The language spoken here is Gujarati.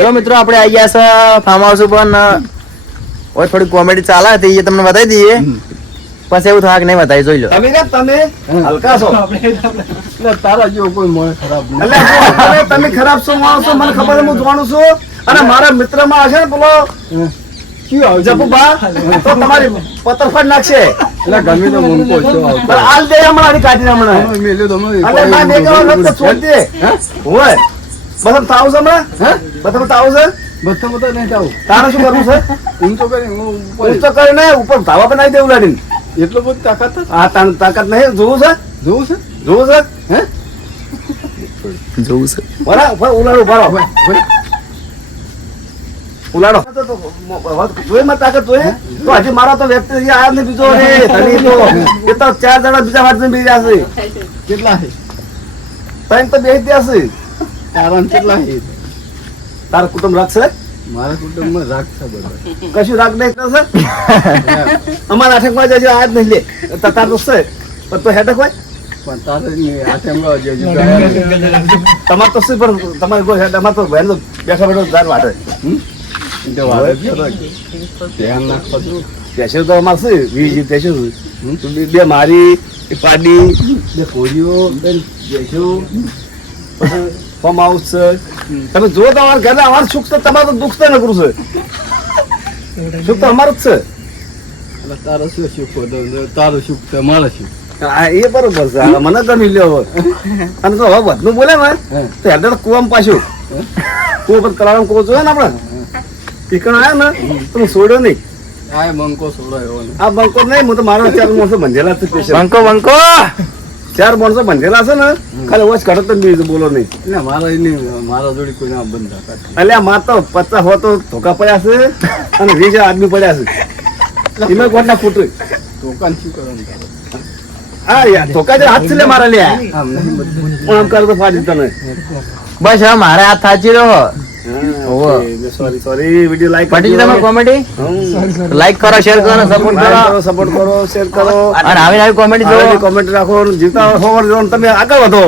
જો મિત્રો આપણે આવી ગયા છે ફાર્મ હાઉસ ઉપર ને ઓય થોડી કોમેડી ચાલે હતી એ તમને બતાવી દઈએ પછી એવું થાક નહીં બતાવી જોઈ લો તમે હલકા છો તારા જેવો કોઈ મોય ખરાબ નહીં. એટલે તમે ખરાબ છો માણસ છો મને ખબર છે, હું જાણું છું અને મારા મિત્ર માં હશે ને પેલો શું આવશે? જપુબા તો તમારી પતર ફાડ નાખશે. એટલે ગમે તો મૂકો છો આવતો. પણ હાલ દે હમણાં આની કાઢીને હમણાં તમે મેલ્યો તમે એટલે ના બે કરોડ નથી છોડ દે હોય બસ તાવ છે હમણાં બસ તાવ છે બધા બધા નહીં જાવ તારે શું કરવું છે હું તો કરી હું ઉપર ઊંચો કરીને ઉપર ધાવા પર નાખી દે ઉલાડીને એટલો બધો તાકાત છે? આ તાકાત નહીં જોવું છે જોવું છે જોવું છે હે જોવું છે બરાબર ઉલાડો બરાબર ઉલાડો જોઈ માં તાકાત જોઈએ તો હજી મારા તો વ્યક્તિ આયા ને બીજો રે ધણી તો એ તો 4 જણા બીજા વાત બેસી રહ્યા છે કેટલા છે ત્રણ તો બેસી ગયા છે તારા કેટલા છે તારા કુટુંબ રાખશે મારા કુટુંબમાં રાખશે બધા કશું રાખ નહીં કરશે અમારા આઠક માં જશે આજ નહીં લે તાર તો છે પણ તો હેડક હોય પણ તારે નહીં આ ટેમમાં જે તમાર તો શું પણ તમારે કોઈ હેડ અમાર તો બહેન તો બેઠા બેઠો દાર વાટે તો વાળે ધ્યાન નાખો છો પેશું તો અમાર છે વીજી પેશું બે મારી એક પાડી જે કોળીઓ બેન બેસ્યું પછી ફોર્મ હાઉસ છે તમે જો તમારા ઘરે અમારું સુખ તો તમારે તો દુઃખ તો નકરું છે સુખ તો અમારું જ છે એટલે તારો શું સુખ હતો તારું સુખ તમારે શું હા એ બરોબર છે આ મને ગમી લ્યો હવે અને તો હવે વધનું બોલે ને તો હેડર કુવામાં પાછું કુવા પર કલારામ કુવો જોયો ને આપણે ટીકણ આવ્યો ને તો હું છોડ્યો નહીં આ બંકો છોડાયો ને આ બંકો નહીં હું તો મારા 4 માણસો બંધેલા છે સ્પેશિયલ બંકો બંકો 4 માણસો બંધેલા છે ને ખાલી વોચ કાઢો તો બીજું બોલો નહીં એટલે મારા જોડે કોઈ ના બંધ એટલે આ માર તો 50 હો તો ધોકા પડ્યા છે અને 20 આદમી પડ્યા છે એમાં ગોઠના ફૂટે દુકાન શું કરવાનું તારે હા યાર ધોકા જે હાથ છે લે મારા લ્યા આમ નહીં બધું પણ આમ કરો તો ફાડી તને બસ હવે મારે હાથ થાચી રહ્યો સોરી વિડિયો લાઈક પટી તમે કોમેડી લાઈક કરો શેર કરો સપોર્ટ કરો સપોર્ટ કરો શેર કરો અને આવી કોમેડી જો કોમેન્ટ રાખો જીવતા હોવર તમે આગળ વધો